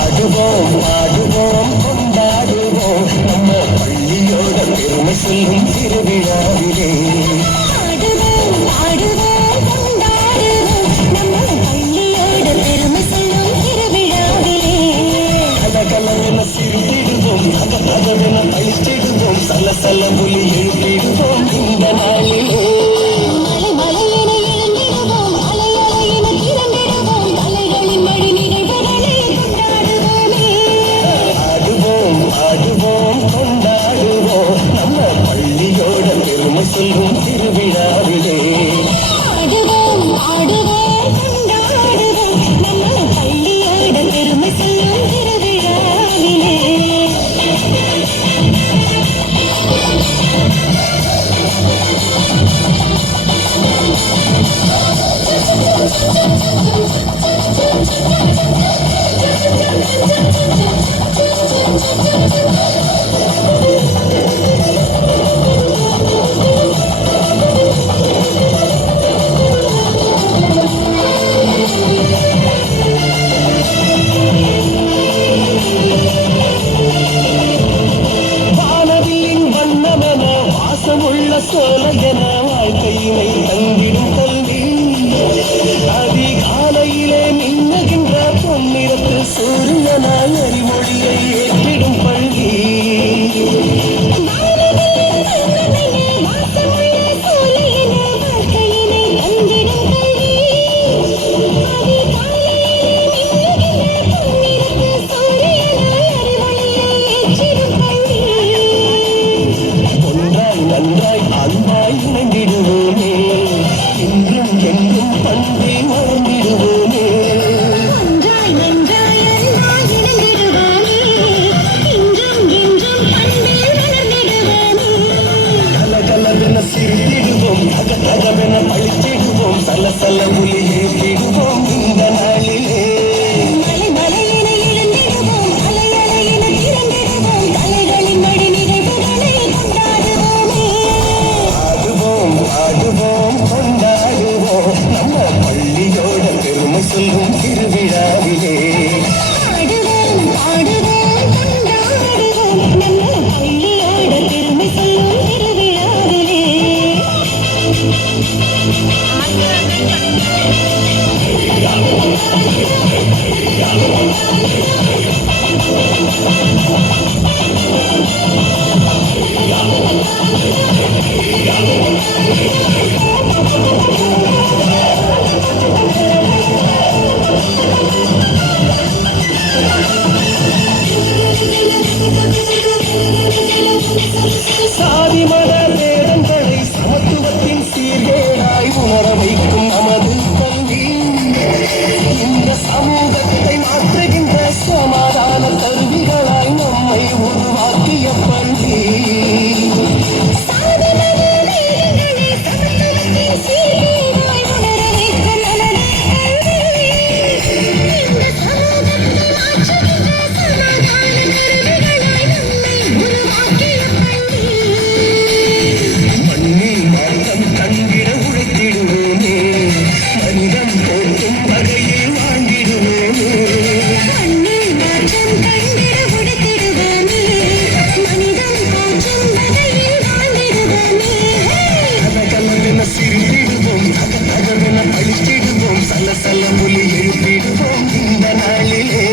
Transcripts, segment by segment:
ஆடுவோம் ஆடுவோம் கொண்டாடுவோம் நம்ம பள்ளியோட பெருமை சொல்லும் திருவிழாவிலே. ஆடுவோம் ஆடுவோம் கொண்டாடுவோம் நம்ம பள்ளியோட பெருமை சொல்லும் திருவிழாவிலே. கலகலவென சிரித்திடுவோம் கதகதவென அழித்திடுவோம் சலசல ஒலி எழுப்பிடுவோம் இந்த நாளிலே. ஆடுவோம் கொண்டாடுவோம் நம்ம பள்ளியோட பெருமை சொல்லும் திருவிழாவிலே. ஆடுவோம் ஆடுவோம் கொண்டாடுவோம் நம்ம பள்ளியோட பெருமை சொல்லும் திருவிழாவிலே. சோலையன வாழ்க்கையினை தந்திடும் கல்வி அதிகாலையிலே மின்னுகின்ற பொன்னிறத்து சூரியனாய் அறிமொழியை ஏற்றிடும் பள்ளி. நன்றாய் அன்பாய் இணைந்திடுவோமே என்றும் என்றும் பண்பை மறந்திடுவோமே. ஒன்றாய் நன்றாய் அன்பாய் இணைந்திடுவோமே என்றும் என்றும் பண்பை மறந்திடுவோமே. கலகலவென சிரித்திடுவோம் தகதகவென பழித்திடுவோம் சலசல ஒலி ஏற்றிடுவோம் இந்த நாளிலே. ஆடுவோம் கொண்டாடுவோம் நம்ம பள்ளியோட பெருமை சொல்லும் திருவிழாவிலே. ஆடுவோம் ஆடுவோம் கொண்டாடுவோம் நம்ம பள்ளியோட பெருமை சொல்லும் திருவிழாவிலே. சாதி மத வேதங்களை சமத்துவத்தின் சீர்கேடாய் உணர வைக்கும் நமது கல்வி இந்த சமூகத்தை மாற்றுகின்ற சமாதான கருவிகளாய் நம்மை உருவாக்கிய பள்ளி. மண்ணில் மாற்றம் கண்டிட உழைத்திடுவோமே மனிதம் போற்றும் வகையில் வாழ்ந்திடுவோமே. மண்ணில் மாற்றம் கண்டிட உழைத்திடுவோமே மனிதம் போற்றும் வகையில் வாழ்ந்திடுவோமே. கலகலவென சிரித்திடுவோம் தகதகவென அழித்திடுவோம் சலசல ஒலி எழுப்பிடுவோம் இந்த நாளிலே.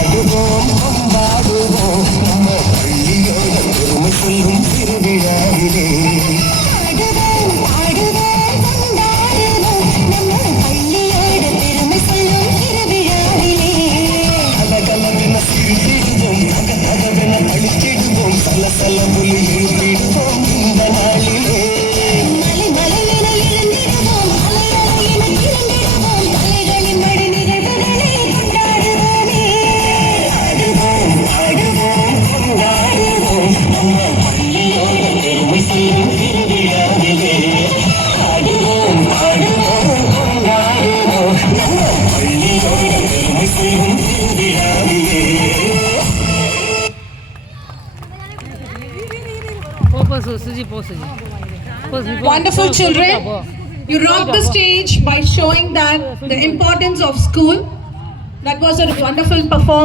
ஆடுவோம் கொண்டாடுவோம் நம்ம பள்ளியோட பெருமை சொல்லும் திருவிழாவிலே. ஆடுவோம் ஆடுவோம் கொண்டாடுவோம் நம்ம பள்ளியோட பெருமை சொல்லும் திருவிழாவிலே. கலகலவென சிரித்திடுவோம் தகதகவென அழித்திடுவோம் சலசல ஒலி எழுப்பிடுவோம் இந்த நாளிலே. ஆடுவோம் கொண்டாடுவோம் நம்ம பள்ளியோட பெருமை சொல்லும் பள்ளியோட பெருமை சொல்லும் திருவிழாவிலே. Wonderful children, you rocked the stage by showing that the importance of school. That was a wonderful performance.